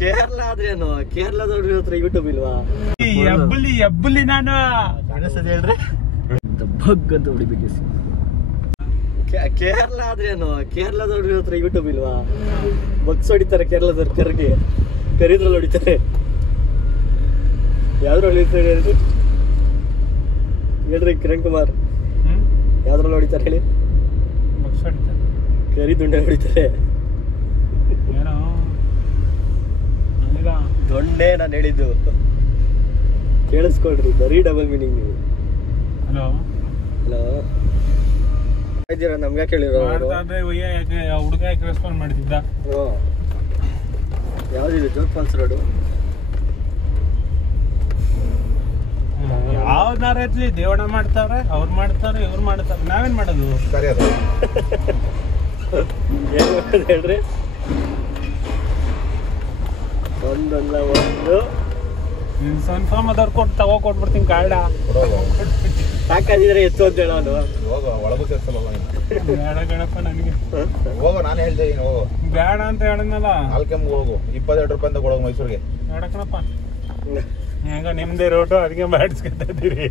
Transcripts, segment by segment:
ಕೇರಳ ಆದ್ರೇನು ಕೇರಳದವ್ರ ಹತ್ರ ಯೂಟ್ಯೂಬ್ ಇಲ್ವಾ? ಎಬ್ಬಲಿ ನಾನು ಇನ್ನೊಂದ್ಸತಿ ಹೇಳ್ರಿ. ಬಗ್ ಅಂತ ಹೊಡಿಬೇಕು. ಕೇರಳ ಆದ್ರೇನು ಕೇರಳದವ್ರ ಹತ್ರ ಯೂಟ್ಯೂಬ್ ಇಲ್ವಾ? ಬಗ್ಸ್ ಹೊಡಿತಾರೆ ಕೇರಳದವ್ರು, ಕರಿದ್ರಲ್ಲಿ ಹೊಡಿತಾರೆ. ಯಾವ್ದ್ರಲ್ಲಿ ಹೊಡಿತಾರೆ ಹೇಳ್ರಿ ಹೇಳ್ರಿ ಕಿರಣ್ ಕುಮಾರ್, ಯಾವ್ದ್ರಲ್ಲಿ ಹೊಡಿತಾರೆ ಹೇಳಿ? ಕರಿ ದುಂಡೆ ಹೊಡಿತಾರೆ. ದೊಣ್ಣೆ ನಾನು ಹೇಳಿದ್ದು ಕೇಳಿಸ್ಕೊಳ್ರಿ, ಬರೀ ಡಬಲ್ ಮೀನಿಂಗ್ ನೀವು. ಹಲೋ ಹಲೋ ಇದ್ದೀರಾ? ನಮ್ಗೆ ಕೇಳಿರೋ ಹುಡುಗ ರೆಸ್ಪಾನ್ಸ್ ಮಾಡ್ತಿದ್ದ. ಯಾವ್ದಿದೆ? ಜೋಗ್ ಫಾಲ್ಸ್ ರೋಡು ಯಾವ್ದಾರ ಇರ್ಲಿ, ದೇವಣ ಮಾಡ್ತಾರೆ, ಅವ್ರು ಮಾಡ್ತಾರೆ, ಇವ್ರು ಮಾಡ್ತಾರೆ, ನಾವೇನ್ ಮಾಡೋದು? ಏನ್ ಮಾಡೋದು ಹೇಳ್ರಿ? ಒಂದಲ್ಲ ಒಂದು ಕನ್ಫರ್ಮ್ ಅದವ್ರು ಕೊಟ್ಟು ಕೊಟ್ಬಿಡ್ತೀನಿ ಕಾರ್ಡ. ಸಾಕಾದಿದ್ರೆ ಎತ್ತು ಅಂತ ಹೇಳೋನು. ಬೇಡ ಗಣಪ ನನಗೆ ಹೋಗೋ, ನಾನು ಹೇಳ್ದೆ ಹೋಗೋ ಬೇಡ ಅಂತ ಹೇಳಿದ್ನಲ್ಲ. ನಾಲ್ಕೆಂಬ ಹೋಗು, 22 ರೂಪಾಯಿ ಅಂತ ಕೊಡೋದು ಮೈಸೂರಿಗೆ. ಬೇಡ ಕಣಪ್ಪ, ಹೆಂಗ ನಿಮ್ದೇ ರೋಟು ಅದಕ್ಕೆ ಮಾಡಿಸ್ಕೊತಿದ್ದೀರಿ.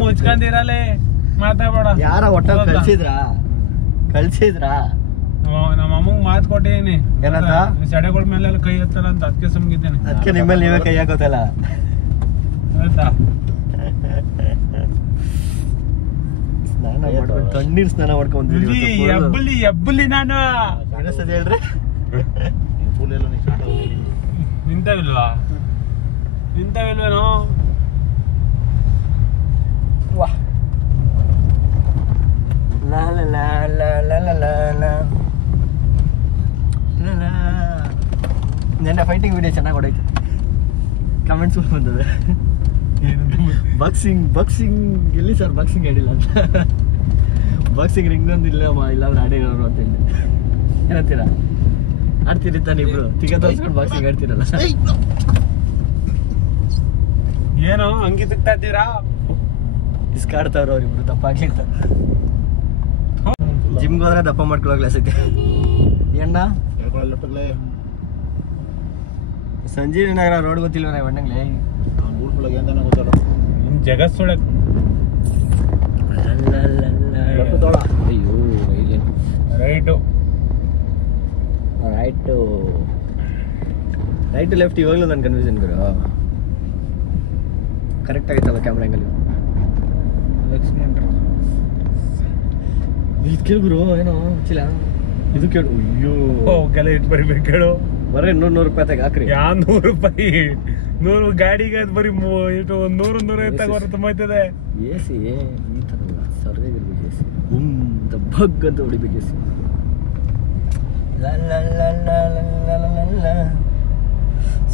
ಮುಚ್ಕೊಂಡಿರಲೇ ಮಾತಾಡ್ಬೇಡ. ಯಾರ ಒಟ್ಟ ಕಳ್ಸಿದ್ರಾ? ನಮ್ಮ ಅಮ್ಮಂಗ್ ಮಾತು ಕೊಟ್ಟಿದ್ದೀನಿ. ಏನಂತ? ಸೆಡೆಗಳ ಮೇಲೆ ಕೈ ಎತ್ತಲ್ಲ ಅಂತ, ಅದಕ್ಕೆ ಸುಮ್ಗಿದ್ದೇನೆ. ಅದಕ್ಕೆ ನಿಮ್ಮಲ್ಲಿ ನೀವೇ ಕೈ ಹಾಕೋತಲ್ಲ ಆಯ್ತಾ? ತಣ್ಣೀರ್ ಸ್ನಾನ ಮಾಡ್ಕೊಂಡ್ಬಂದಿದ್ದೀವಿ. ಎಬ್ಬಲಿ ನಾನು ಇನ್ನೊಂದ್ಸತಿ ಹೇಳ್ರಿ. ನಿಂತವಿಲ್ವಾ? ನಿಂತವಿಲ್ವೇನೋ? ವಾ ಲಾ ಲಾ ಲಾ ಲಾ ಲಾ ಲಾ ಲಾ ಲಾ. ನೆನ್ನೆ ಫೈಟಿಂಗ್ ವಿಡಿಯೋ ಚೆನ್ನಾಗಿ ಹೊಡೈತೆ. ಕಮೆಂಟ್ಸ್ ಬಂದದೆ. ಬಾಕ್ಸಿಂಗ್ ಎಲ್ಲಿ ಸರ್? ಬಾಕ್ಸಿಂಗ್ ಆಡಿಲ್ಲ ಅಂತ. ಬಾಕ್ಸಿಂಗ್ ರಿಂಗ್ ಇಲ್ಲಮ್ಮ, ಇಲ್ಲಾಂದ್ರೆ ಆಡಿರೋರು ಅಂತ ಹೇಳಿ. ಏನಂತೀರಾ? ಆಡ್ತೀರಿ ತಾನೆ ಇಬ್ರು? ಟಿಕೆಟ್ ತೋರಿಸ್ಕೊಂಡು ಬಾಕ್ಸಿಂಗ್ ಆಡ್ತೀರಲ್ಲ? ಏನೋ ಹಂಗಿ ತಿಕ್ತಾದ್ದೀರಾ? ಇಸ್ಕಾಡ್ತಾವ್ರ ಅವ್ರಿಬ್ರು ದಪ್ಪ ಆಗ್ಲಿಂತ. ಜಿಮ್ಗೆ ಹೋದ್ರೆ ದಪ್ಪ ಮಾಡ್ಕೊಳ್ಳೋ ಐತೆ. ಎಣ್ಣ ಸಂಜೀವಿ ನಗರ ರೋಡ್ ಗೊತ್ತಿಲ್ವ? ನಾವು ಅಣ್ಣಂಗ್ಲೇ ಜಗತ್ ಸುಳಕ್. ಅಯ್ಯೋ ರೈಟು ಲೆಫ್ಟ್ ಇವಾಗಲೂ ನನ್ನ ಕನ್ಫ್ಯೂಷನ್ ಗುರು. ಕರೆಕ್ಟ್ ಆಗಿತ್ತಲ್ಲ ಕ್ಯಾಮ್ರಾ ಆ್ಯಂಗಲ್? ಇದು ಕೇಳು ಗುರು, ಏನೋ ಗೊತ್ತಿಲ್ಲ. ಇದು ಕೇಳು. ಅಯ್ಯೋ ಕೆಲ ಇಟ್ಟು ಬರಿಬೇಕು ಕೇಳು. ಬರೀ 100 ರೂಪಾಯಿ ತೆಗೆ ಹಾಕ್ರಿ. 100 ರೂಪಾಯಿ 100 ಗಾಡಿಗೆ ಅದು ಬರೀ 100 ತಗೋರ ತುಂಬಾಯ್ತದೆ. ಎ ಸಿ ಈ ಥರ ಸರ್ವೇಗಿರ್ಬೇಕು. ಎ ಸಿ ಅಂತ ಬಗ್ ಅಂತ ಹೊಡಿಬೇಕು. ಎ ಸಿ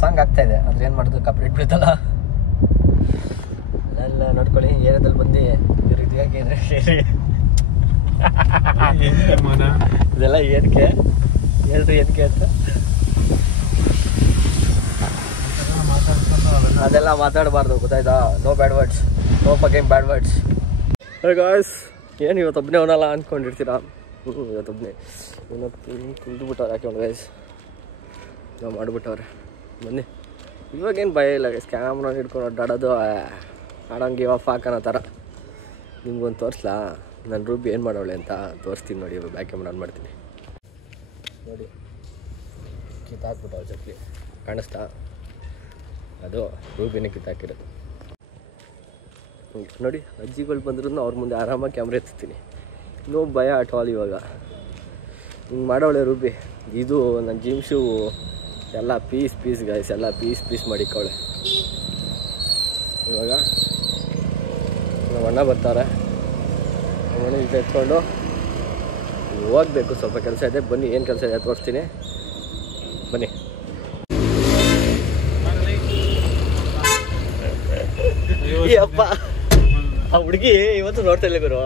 ಸಾಂಗ್ ಆಗ್ತಾ ಇದೆ, ಆದ್ರೆ ಏನು ಮಾಡೋದು? ಕಾಪಿರೇಟ್ ಬೀಳ್ತಲ್ಲ. ಎಲ್ಲ ನೋಡ್ಕೊಳ್ಳಿ, ಏರಿಯಾದಲ್ಲಿ ಬಂದು ಇದೆಲ್ಲ ಏನಕ್ಕೆ ಹೇಳ್ರಿ, ಏನಕ್ಕೆ ಅಂತ ಅದೆಲ್ಲ ಮಾತಾಡಬಾರ್ದು, ಗೊತ್ತಾಯ್ತಾ? No bad words, no fucking bad words. Guys, ಏನು ಇವತ್ತೊಬ್ಬನೇ ಅವನಲ್ಲ ಅಂದ್ಕೊಂಡಿರ್ತೀರಾ? ಇವತ್ತೊಬ್ಬನೇ ಕುಲ್ದುಬಿಟ್ಟವ್ರೆ. ಯಾಕೆ ಒಂದು ಗೈಸ್ ನಾವು ಮಾಡಿಬಿಟ್ಟವ್ರೆ. ಬನ್ನಿ, ಇವಾಗೇನು ಭಯ ಇಲ್ಲ ಗೈಸ್. ಕ್ಯಾಮ್ರಾ ಹಿಡ್ಕೊಂಡು ಅಡ್ಡಾಡೋದು, ಆಡೋಂಗೆ ಇವಾಗ ಫಾಕ್ ಅನ್ನೋ ಥರ. ನಿಮ್ಗೊಂದು ತೋರಿಸ್ಲಾ ನಾನು ರೂಬಿ ಏನು ಮಾಡೋಳೆ ಅಂತ? ತೋರಿಸ್ತೀನಿ ನೋಡಿ. ಇವಾಗ ಬ್ಯಾಕ್ ಕ್ಯಾಮ್ರಾ ಆನ್ ಮಾಡ್ತೀನಿ ನೋಡಿ. ಕಿತ್ತಾಕ್ಬಿಟ್ಟವ್ರು ಚಪ್ಪಲಿ, ಕಾಣಿಸ್ತಾ? ಅದು ರೂಬಿನೇ ಕಿತ್ತಾಕಿರೋದು ನೋಡಿ. ಅಜ್ಜಿಗಳು ಬಂದ್ರೂ ಅವ್ರ ಮುಂದೆ ಆರಾಮಾಗಿ ಕ್ಯಾಮ್ರಾ ಎತ್ತೀನಿ, ನೋ ಭಯ ಅಟ್ ಆಲ್. ಇವಾಗ ಹಿಂಗೆ ಮಾಡೋಳೆ ರೂಬಿ. ಇದು ನನ್ನ ಜಿಮ್ ಶೂ ಎಲ್ಲ ಪೀಸ್ ಗಾಯ್ಸ್, ಎಲ್ಲ ಪೀಸ್ ಮಾಡಿಕೊಳ್ಳೆ. ಇವಾಗ ನಮ್ಮ ಅಣ್ಣ ಬರ್ತಾರೆ, ನಮ್ಮ ಅಣ್ಣ ಇದು ಎತ್ಕೊಂಡು ಹೋಗ್ಬೇಕು. ಸ್ವಲ್ಪ ಕೆಲಸ ಇದೆ, ಬನ್ನಿ. ಏನು ಕೆಲಸ ಇದೆ ತೋರಿಸ್ತೀನಿ, ಬನ್ನಿ. ಅಪ್ಪ, ಆ ಹುಡುಗಿ ಇವತ್ತು ನೋಡ್ತಾ ಇಲ್ಲ ಗುರು.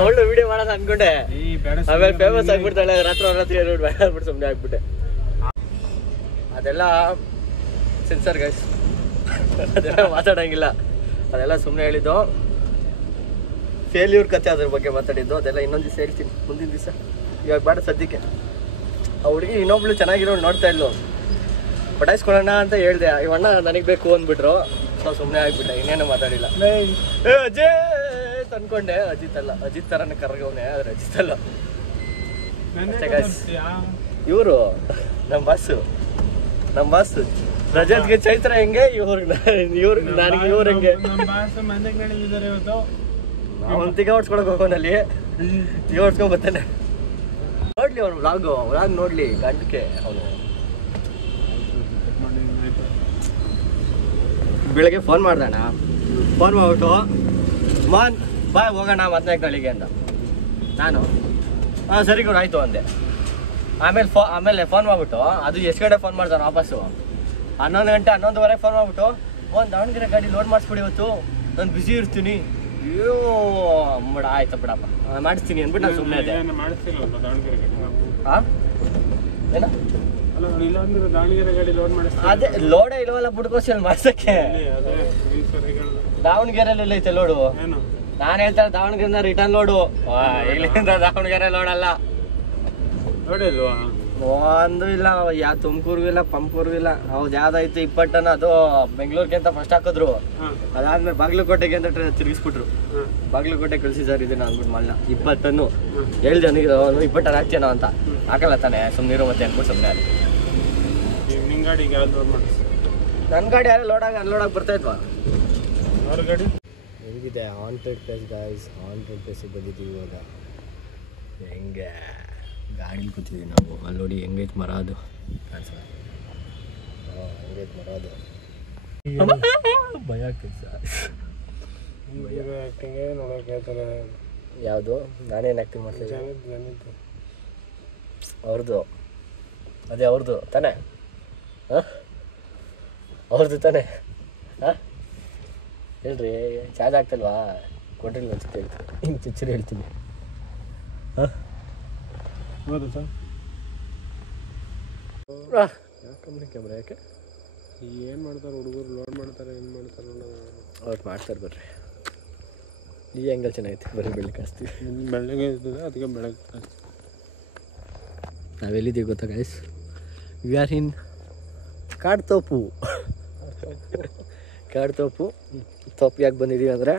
ಅವಳು ವಿಡಿಯೋ ಮಾಡೋಣ ಅನ್ಕೊಂಡೆ, ಆಮೇಲೆ ಫೇಮಸ್ ಆಗ್ಬಿಡ್ತಾಳೆ. ರಾತ್ರಿ ನೋಡಿ ಬೇಡ ಆಗ್ಬಿಟ್ಟು ಸುಮ್ಮನೆ ಆಗ್ಬಿಟ್ಟೆ. ಅದೆಲ್ಲ ಸೆನ್ಸರ್ ಗೈಸ್, ಅದೆಲ್ಲ ಮಾತಾಡಂಗಿಲ್ಲ. ಅದೆಲ್ಲ ಸುಮ್ಮನೆ ಹೇಳಿದ್ದು. ಫೇಲ್ಯೂರ್ ಕತೆ ಅದ್ರ ಬಗ್ಗೆ ಮಾತಾಡಿದ್ದು. ಅದೆಲ್ಲ ಇನ್ನೊಂದು ದಿವಸ ಹೇಳ್ತೀನಿ, ಮುಂದಿನ ದಿವಸ. ಇವಾಗ ಬೇಡ ಸದ್ಯಕ್ಕೆ. ಆ ಹುಡುಗಿ ಇನ್ನೊಬ್ಳು ಚೆನ್ನಾಗಿರೋ ನೋಡ್ತಾ ಇದ್ಲು, ಪಟಾಯಿಸ್ಕೊಳ್ಳೋಣ ಅಂತ ಹೇಳ್ದೆ. ಇವಣ್ಣ ನನಗೆ ಬೇಕು ಅಂದ್ಬಿಟ್ರು, ಸೊ ಸುಮ್ಮನೆ ಆಗ್ಬಿಟ್ಟೆ, ಇನ್ನೇನು ಮಾತಾಡಿಲ್ಲ. ಅಜಿತ್ ಅನ್ಕೊಂಡೆ, ಅಜಿತ್ ಅಲ್ಲ, ಅಜಿತ್ ಥರನೇ ಕರ್ಗವನೆ, ಆದ್ರೆ ಅಜಿತ್ ಅಲ್ಲ. ಇವರು ನಮ್ಮ ಬಾಸು ರಜತ್ಗೆ ಚೈತ್ರ ಹೆಂಗೆ, ನನಗೆ ಇವ್ರು ಹೆಂಗೆ. ಅವ್ನು ತಿಗ ಹೊಡ್ಸ್ಕೊಳಕ್ ಹೋಗೋನಲ್ಲಿ ತಿಗ ಹೊಡ್ಸ್ಕೊಂಡ್ ಬರ್ತಾನೆ. ನೋಡ್ಲಿ ಅವ್ನು ವ್ಲಾಗ್ ನೋಡ್ಲಿ ಗಂಟಕ್ಕೆ. ಅವನು ಬೆಳಗ್ಗೆ ಫೋನ್ ಮಾಡ್ದಣ್ಣ, ಫೋನ್ ಮಾಡ್ಬಿಟ್ಟು ಬಾಯ್ ಹೋಗೋಣ 14 ಅಂತ. ನಾನು ಹಾಂ ಸರಿ ಕೂಡ ಆಯಿತು ಅಂದೆ. ಆಮೇಲೆ ಫೋನ್ ಮಾಡ್ಬಿಟ್ಟು, ಅದು ಎಷ್ಟು ಗಂಟೆ ಫೋನ್ ಮಾಡ್ತಾನೆ ವಾಪಸ್ಸು, 11 ಗಂಟೆ 11:15 ಫೋನ್ ಮಾಡ್ಬಿಟ್ಟು, ದಾವಣಗೆರೆ ಗಾಡಿ ಲೋಡ್ ಮಾಡಿಸ್ಬಿಡಿ ಇವತ್ತು, ನಾನು ಬ್ಯುಸಿ ಇರ್ತೀನಿ. ಅಯ್ಯೋ ಬಿಡ, ಆಯ್ತು ಬಿಡಪ್ಪ ಮಾಡಿಸ್ತೀನಿ ಅಂದ್ಬಿಟ್ಟು ನಾನು ಸುಮ್ಮನೆ ಅದೇ. ಹಾಂ ಏನ ಅದೇ ಲೋಡೇ ಇಲ್ವಲ್ಲ ಬುಡ್ಕೋಸಿ ಅಲ್ಲಿ ಮಾಡ್ಸಕ್ಕೆ. ದಾವಣಗೆರೆಯಲ್ಲಿ ಐತೆ ಲೋಡು. ನಾನು ಹೇಳ್ತಾರೆ ದಾವಣಗೆರೆಯಿಂದ ರಿಟರ್ನ್ ಲೋಡು, ಇಲ್ಲಿಂದ ದಾವಣಗೆರೆ ಲೋಡಲ್ಲ. ಒಂದು ಇಲ್ಲ, ಯಾವ ತುಮಕೂರ್ಗೂ ಇಲ್ಲ, ಪಂಪೂರ್ಗೂ ಇಲ್ಲ. ಹೌದು ಯಾವ್ದಾಯ್ತು 20 ಟನ್, ಅದು ಬೆಂಗಳೂರಿಗೆ ಅಂತ ಫಸ್ಟ್ ಹಾಕಿದ್ರು. ಅದಾದ್ಮೇಲೆ ಬಾಗಲಕೋಟೆಗೆ ಅಂತ ತಿರುಗಿಸ್ಬಿಟ್ರು. ಬಾಗಲಕೋಟೆ ಕಳಿಸಿದ್ದಾರೆ ಇದನ್ನ ಅಂದ್ಬಿಟ್ಟು ಮಳ್ಳ 20 ಟನ್ನು ಹೇಳ್ದೆ. ನನಗೆ 20 ಟನ್ ಹಾಕ್ತೀನೋ ಅಂತ. ಹಾಕಲ್ಲ ತಾನೆ, ಸುಮ್ಮನಿರೋ ಮತ್ತೆ ಅಂದ್ಬಿಟ್ಟು ಸುಮ್ಮನೆ ಆಗಿ. ನನ್ನ ಗಾಡಿ ಯಾರು ಅನ್ಲೋಡಾಗಿ ಬರ್ತಾ ಇದ್ವಾ? ಹೆಂಗಿದೆ ಹಾಂಟೆಡ್ ಪ್ಲೇಸ್ ಗೈಸ್, ಹಾಂಟೆಡ್ ಪ್ಲೇಸಿಗೆ ಬಂದಿದ್ದೀವಿ ಇವಾಗ. ಹೆಂಗೆ ಗಾಡೀಲಿ ಕೂತಿದ್ದೀವಿ ನಾವು. ಅಲ್ಲಿ ನೋಡಿ ಹೆಂಗೈತೆ ಮರ, ಅದು ಕಾಣಿಸಲ್ಲ. ಹೆಂಗೈತೆ ಮರ ಅದು, ಭಯ ಆಗ್ತೈತೆ ಸರ್. ಯಾವುದು ನಾನೇನು ಆ್ಯಕ್ಟಿಂಗ್ ಮಾಡ್ತಿದ್ದೆ? ಅವ್ರದ್ದು ಅದೇ ಅವ್ರದ್ದು ತಾನೇ? ಹಾಂ ಅವ್ರದ್ದು ತಾನೇ? ಹಾಂ ಹೇಳ್ರಿ, ಚಾರ್ಜ್ ಆಗ್ತಲ್ವಾ? ಕೊಡ್ರಿ ಅನ್ಸುತ್ತೆ, ಹೇಳ್ತೀನಿ ಹಿಂಗೆ ಚುಚ್ಚರಿ ಹೇಳ್ತೀನಿ. ಹಾಂ ಹೌದು ಸರ್. ಕಂಪ್ನಿ ಕ್ಯಾಮ್ರಾ ಯಾಕೆ ಏನು ಮಾಡ್ತಾರೆ ಹುಡುಗರು? ಲೋಡ್ ಮಾಡ್ತಾರೆ, ಏನು ಮಾಡ್ತಾರೆ ಅವ್ರು ಮಾಡ್ತಾರೆ. ಬರ್ರಿ, ಈ ಆ್ಯಂಗಲ್ ಚೆನ್ನಾಗೈತೆ. ಬರೀ ಬೆಳಗ್ಗೆ ಕಾಣಿಸ್ತೀವಿ, ಬೆಳಗ್ಗೆ ಇರ್ತದೆ, ಅದಕ್ಕೆ ಬೆಳಗ್ಗೆ ಕಾಣಿಸ್ತೀವಿ. ನಾವೆಲ್ಲಿದ್ದೀವಿ ಗೊತ್ತಾ ಗೈಸ್? ವಿ ಆರ್ ಇನ್ ಕಾಡ್ತೋಪು. ತೋಪಿಗೆ ಯಾಕೆ ಬಂದಿದ್ದೀವಿ ಅಂದರೆ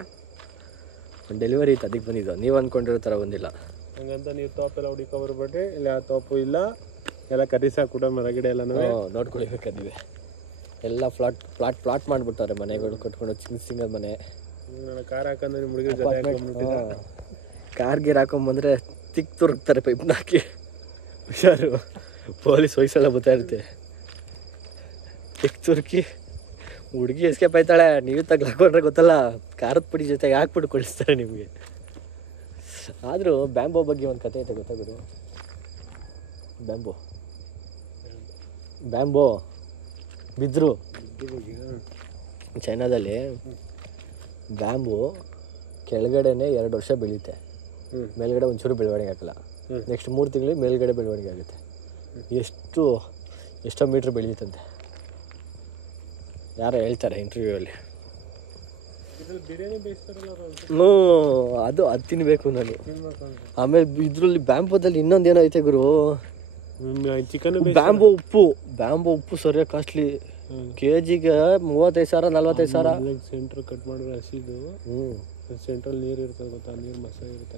ಡೆಲಿವರಿ ಇತ್ತು, ಅದಕ್ಕೆ ಬಂದಿದ್ದು. ನೀವು ಅಂದ್ಕೊಂಡಿರೋ ಥರ ಬಂದಿಲ್ಲ. ಹಂಗಂತ ನೀವು ತೋಪೆಲ್ಲ ಹುಡುಕೊಬರ್ಬೇಡ್ರಿ, ಇಲ್ಲಿ ಆ ತೋಪು ಇಲ್ಲ, ಎಲ್ಲ ಕರಿಸಾಕ ಕೂಡ ಮರಗಿಡ ಎಲ್ಲ ನೋಡ್ಕೊಳ್ಬೇಕಾದಿವೆ. ಎಲ್ಲ ಪ್ಲಾಟ್ ಮಾಡಿಬಿಡ್ತಾರೆ ಮನೆಗಳು ಕಟ್ಕೊಂಡು, ಸಿಂಗಲ್ ಮನೆ. ಕಾರ್ ಹಾಕಂದ್ರೆ ನಿಮ್ಮ ಹುಡುಗಿ ಜೊತೆ ಕಾರ್ ಗೀರ್ ಹಾಕೊಂಬಂದ್ರೆ ತಿಕ್ ತುರುಕ್ತಾರೆ ಪೈಪ್ನ ಹಾಕಿ. ಹುಷಾರು, ಪೊಲೀಸ್ ವಯಸ್ಸೆಲ್ಲ ಬರ್ತಾ ಇರುತ್ತೆ. ತಿಕ್ ತುರುಕಿ ಹುಡುಗಿ ಎಸ್ಕೇಪ್ ಆಯ್ತಾಳೆ, ನೀವು ತಗ್ಲಾಕೊಂಡ್ರೆ ಗೊತ್ತಲ್ಲ, ಖಾರದ ಪುಡಿ ಜೊತೆಗೆ ಹಾಕ್ಬಿಟ್ಟು ಕಳಿಸ್ತಾರೆ ನಿಮಗೆ. ಆದರೂ ಬ್ಯಾಂಬೋ ಬಗ್ಗೆ ಒಂದು ಕತೆ ಐತೆ ಗೊತ್ತಾಗೋದು? ಬ್ಯಾಂಬೋ ಬಿದ್ರು ಚೈನಾದಲ್ಲಿ. ಬ್ಯಾಂಬೂ ಕೆಳಗಡೆನೆ 2 ವರ್ಷ ಬೆಳೆಯುತ್ತೆ, ಮೇಲ್ಗಡೆ ಒಂಚೂರು ಬೆಳವಣಿಗೆ ಆಗಲ್ಲ. ನೆಕ್ಸ್ಟ್ 3 ತಿಂಗಳಿಗೆ ಮೇಲ್ಗಡೆ ಬೆಳವಣಿಗೆ ಆಗುತ್ತೆ. ಎಷ್ಟೋ ಮೀಟ್ರ್ ಬೆಳೆಯುತ್ತಂತೆ, ಯಾರೋ ಹೇಳ್ತಾರೆ ಇಂಟರ್ವ್ಯೂವಲ್ಲಿ. ಅದು ತಿನ್ಬೇಕು ನಾನು. ಆಮೇಲೆ ಇದರಲ್ಲಿ ಬ್ಯಾಂಬೋದಲ್ಲಿ ಇನ್ನೊಂದೇನೋ ಐತೆ ಗುರು, ಚಿಕನ್ ಬ್ಯಾಂಬೋ ಉಪ್ಪು ಸರಿಯಾಗಿ ಕಾಸ್ಟ್ಲಿ. ಕೆಜಿಗೆ 35,000 45,000. ಸೆಂಟ್ರ್ ಕಟ್ ಮಾಡಿದ್ರೆ ಹಸಿದು. ಸೆಂಟ್ರಲ್ಲಿ ನೀರು ಇರ್ತದೆ ಗೊತ್ತಾ? ನೀರು ಮಸಾಲೆ ಇರುತ್ತೆ,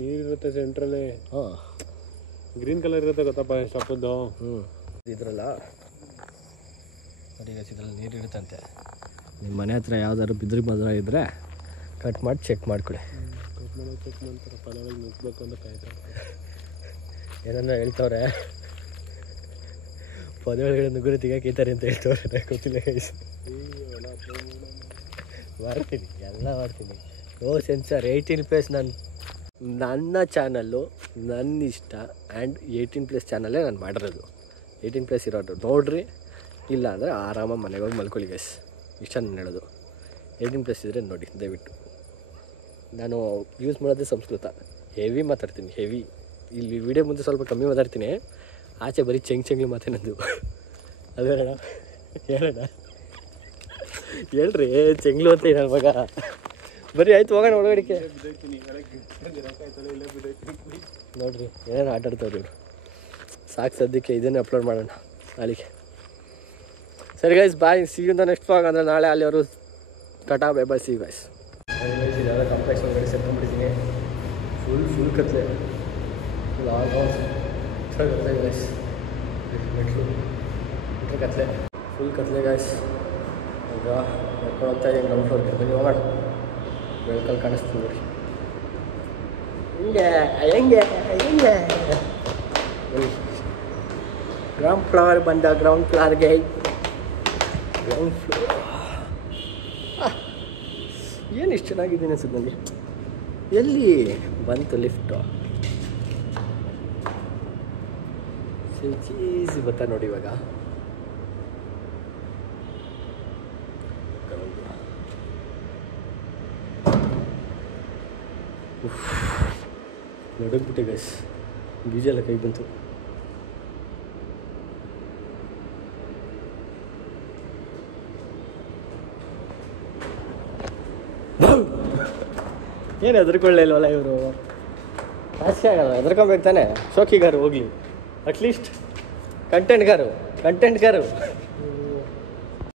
ನೀರು ಇರುತ್ತೆ ಸೆಂಟ್ರಲ್ಲಿ. ಹಾಂ, ಗ್ರೀನ್ ಕಲರ್ ಇರುತ್ತೆ ಗೊತ್ತಪ್ಪ ಸ್ಟಾಪದ್ದು. ಇದ್ರಲ್ಲ ನೀರು ಇರುತ್ತಂತೆ. ನಿಮ್ಮ ಮನೆ ಹತ್ರ ಯಾವ್ದಾದ್ರು ಬಿದ್ರಿ ಮದ್ರ ಇದ್ದರೆ ಕಟ್ ಮಾಡಿ ಚೆಕ್ ಮಾಡ್ಕೊಡಿ. ಚೆಕ್ ಮಾಡ್ತಾರೆ, ಪದವಾಗಿ ನುಗ್ಬೇಕು ಅಂತ ಕಾಯ್ತಾರೆ. ಏನನ್ನ ಹೇಳ್ತವ್ರೆ, ಪದೊಳಗಡೆ ನುಗ್ಗುರು ತೆಗಿತಾರೆ ಅಂತ ಹೇಳ್ತವ್ರೆ, ಗೊತ್ತಿಲ್ಲ. ಮಾಡ್ತೀನಿ, ಎಲ್ಲ ಮಾಡ್ತೀನಿ. No sensor. 18+ ನನ್ನ ಚಾನಲ್ಲು, ನನ್ನ ಇಷ್ಟ. ಆ್ಯಂಡ್ 18+ ಚಾನಲ್ಲೇ ನಾನು ಮಾಡಿರೋದು. 18+ ಇರೋದು ನೋಡ್ರಿ, ಇಲ್ಲ ಅಂದರೆ ಆರಾಮಾಗಿ ಮನೆಗೆ ಹೋಗಿ ಮಲ್ಕೊಳ್ಳಿ ಗೈಸ್. ಇಷ್ಟ ನಾನು ಹೇಳೋದು. 18+ ಇದ್ದರೆ ನೋಡಿ ದಯವಿಟ್ಟು. ನಾನು ಯೂಸ್ ಮಾಡೋದೇ ಸಂಸ್ಕೃತ. ಹೆವಿ ಮಾತಾಡ್ತೀನಿ, ಹೆವಿ. ಇಲ್ಲಿ ವಿಡಿಯೋ ಮುಂದೆ ಸ್ವಲ್ಪ ಕಮ್ಮಿ ಮಾತಾಡ್ತೀನಿ, ಆಚೆ ಬರೀ ಚೆಂಗ್ಲಿ ಮಾತೇ ನಂದು. ಅದೇನಣ್ಣ ಹೇಳೋಣ, ಹೇಳ್ರಿ ಚೆಂಗ್ಲು ಅಂತ ನನ್ನ ಮಗ ಬರೀ ಆಯ್ತು ಹೋಗೋಣ ಒಳಗಡಿಕೆ ನೋಡ್ರಿ ಏನೇನು ಆಟ ಆಡ್ತಾವ್ರಿ ಇವ್ರು ಸಾಕು ಸದ್ಯಕ್ಕೆ ಇದನ್ನೇ ಅಪ್ಲೋಡ್ ಮಾಡೋಣ ನಾಳೆಗೆ ಸರಿ guys bye see you in the next vlog ಅಂದರೆ ನಾಳೆ ಅಲ್ಲಿಯವರು ಟಾಟಾ ಬೈ ಬೈ ಸಿ ಗೈಸ್ ಇದೆಲ್ಲ ಕಾಂಪ್ಲೆಕ್ಸ್ ಒಳಗಡೆ ಸೇರ್ಕೊಂಡ್ಬಿಟ್ಟಿದ್ದೀನಿ ಫುಲ್ ಕತ್ಲೆ ಫುಲ್ ಆಲ್ಮೋಸ್ಟ್ ಕತ್ಲೆ ಗೈಸ್ ಮೆಟ್ಲು ಕತ್ಲೆ ಫುಲ್ ಕತ್ಲೆ ಗೈಸ್ ಈಗ ನಡ್ಕೊಂಡು ಹೋಗ್ತಾ ಇದ್ದೀನಿ ಗ್ರೌಂಡ್ ಫ್ಲೋರ್ಗೆ ಬನ್ನಿ ಹೋಗೋಣ ಬೆಳಕಲ್ಲಿ ಕಾಣಿಸ್ತೀನಿ ನೋಡಿ ಹೆಂಗೆ ಗ್ರೌಂಡ್ ಫ್ಲೋರ್ ಬಂದ ಗ್ರೌಂಡ್ ಫ್ಲೋರ್ಗೆ ಗ್ರೌಂಡ್ ಫ್ಲೋರ್ ಏನು ಇಷ್ಟು ಚೆನ್ನಾಗಿದ್ದೀನಿ ಅನ್ಸುತ್ತೆ ನನಗೆ ಎಲ್ಲಿ ಬಂತು ಲಿಫ್ಟು ಚೀಸಿ ಬರ್ತಾ ನೋಡಿ ಇವಾಗ ನಡಗ್ಬಿಟ್ಟೆ ಗೈಸ್ ಬೀಜ ಎಲ್ಲ ಕೈ ಬಂತು ಏನು ಹೆದರ್ಕೊಳ್ಳೇ ಇಲ್ವಲ್ಲ ಇವರು ಆಸೆ ಆಗಲ್ಲ ಹೆದರ್ಕೊಬೇಕು ತಾನೆ ಶೋಕಿಗಾರು ಹೋಗ್ಲಿ ಅಟ್ಲೀಸ್ಟ್ ಕಂಟೆಂಟ್ಗಾರು